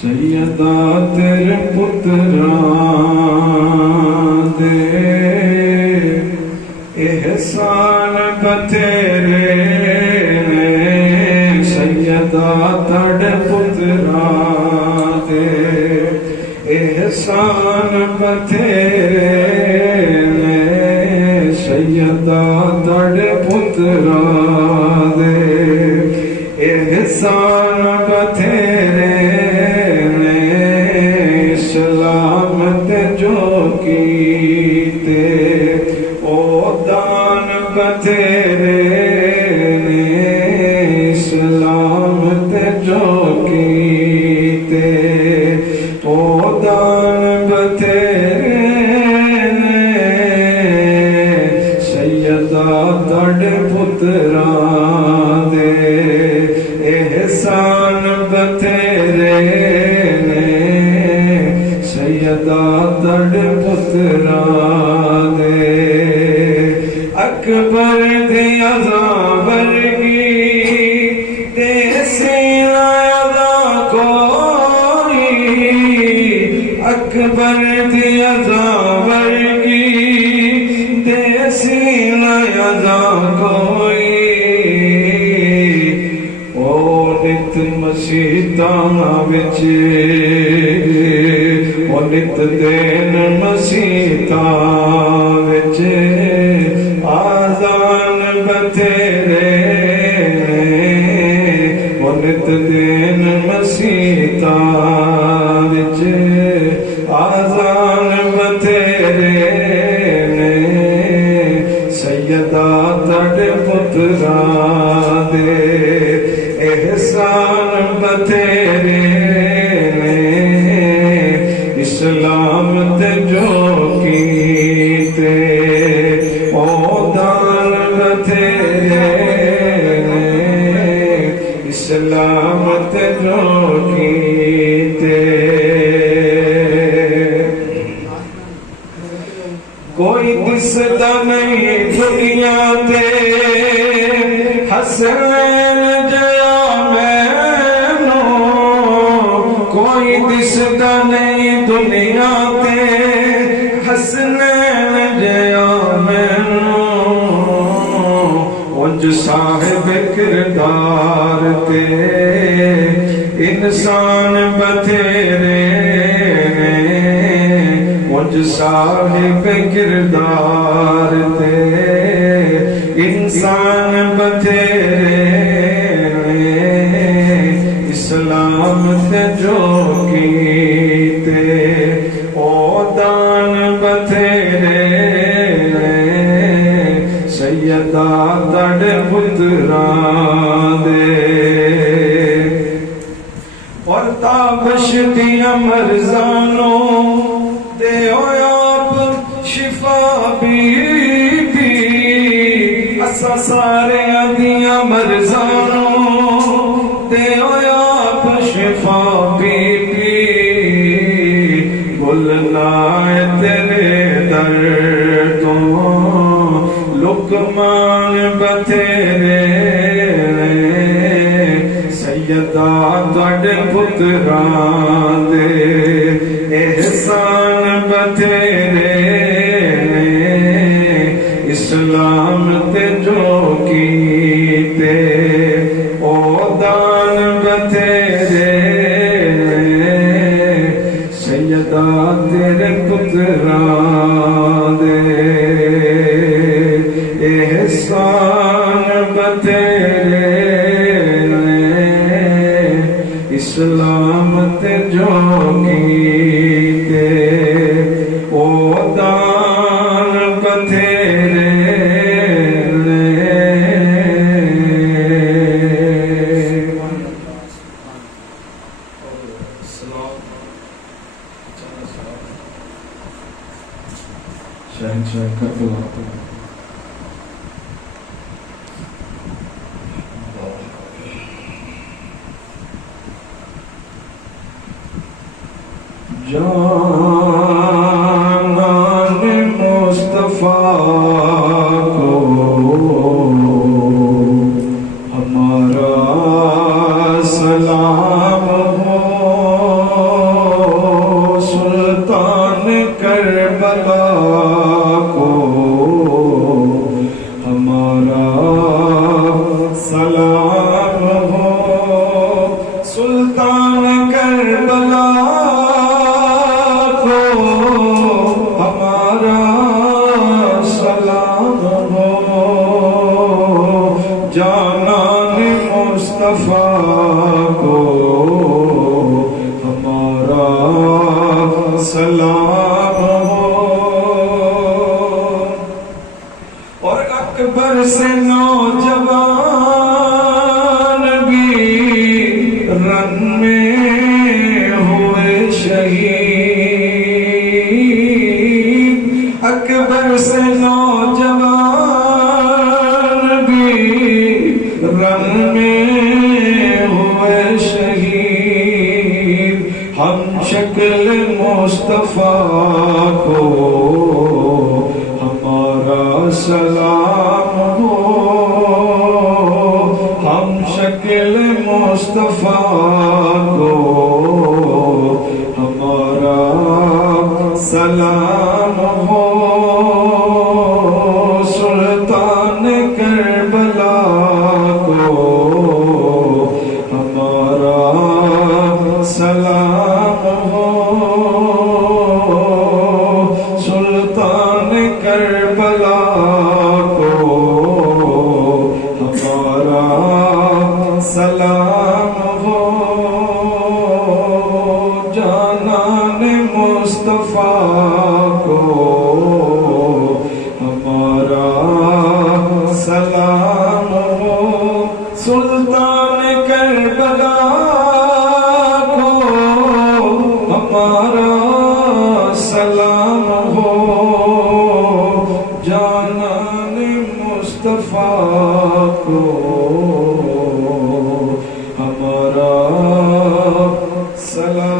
سیدہ تیرے پتران دے احسان بتیرے سیدہ تیرے پتران دے احسان بتیرے سیدہ تیرے پتران دے احسان بتیرے سلامت جو کیتے او دان بتیرے سلامت جو کیتے او دان بتیرے سیدہ تڑ پتران دے احسان بتیرے سیدہ تڑ پتران دے اکبر دی عذاب ورگی دیسی عذا کوئی اکبر دی عذاب ورگی دیسی عذا کوئی او نت مسیتاں وچ نت دین مسیتاں وچ آذان بتیرے نت دین مسیتاں وچ آذان بتیرے سیدہ تڑ پتران دے احسان بتیرے سلامت جو کیتے او دان بتیرے سلامت جو کیتے کوئی دسدا نہیں دنیا تے حسنین جیا مینوں کوئی دسدا نہیں دنیا تے حسنین جیا مینوں انج صاحب کردار تے انسان بتیرے انج صاحب کردار تے انسان بتیرے سلامت جو کیتے او دان بتیرے سیدہ تڑ پتران دے اور تابش دیا مرزانوں دے آپ شفا بی اسا سارے دیا مرزانوں دے آپ شفا بی بولنا تیرے در تو لقمان بتیرے سیدہ تڑ پتران دے احسان بتیرے اسلامت جو کیتے او دان بتیرے سیدہ تیرے پتران دے احسان بتیرے اسلامت جو کیتے او دان بتیرے شہنشاہ کربلا جانان مصطفیٰ کو جانان مصطفیٰ کو ہمارا سلام ہو، اور اکبر سے نوجوان بھی رن میں ہوئے شہید، اکبر سے نوجوان بھی رن میں ہوئے شہید، ہم شکل مصطفیٰ کو ہمارا سلام ہو، ہم شکل مصطفیٰ کو ہمارا سلام ہو، سلطان کربلا کو ہمارا سلام ہو، سلطان کربلا کو ہمارا سلام ہو، جانان مصطفیٰ کو ہمارا سلام ہو، سلطان کربلا کو ہمارا سلام ہو، جانان مصطفیٰ کو ہمارا سلام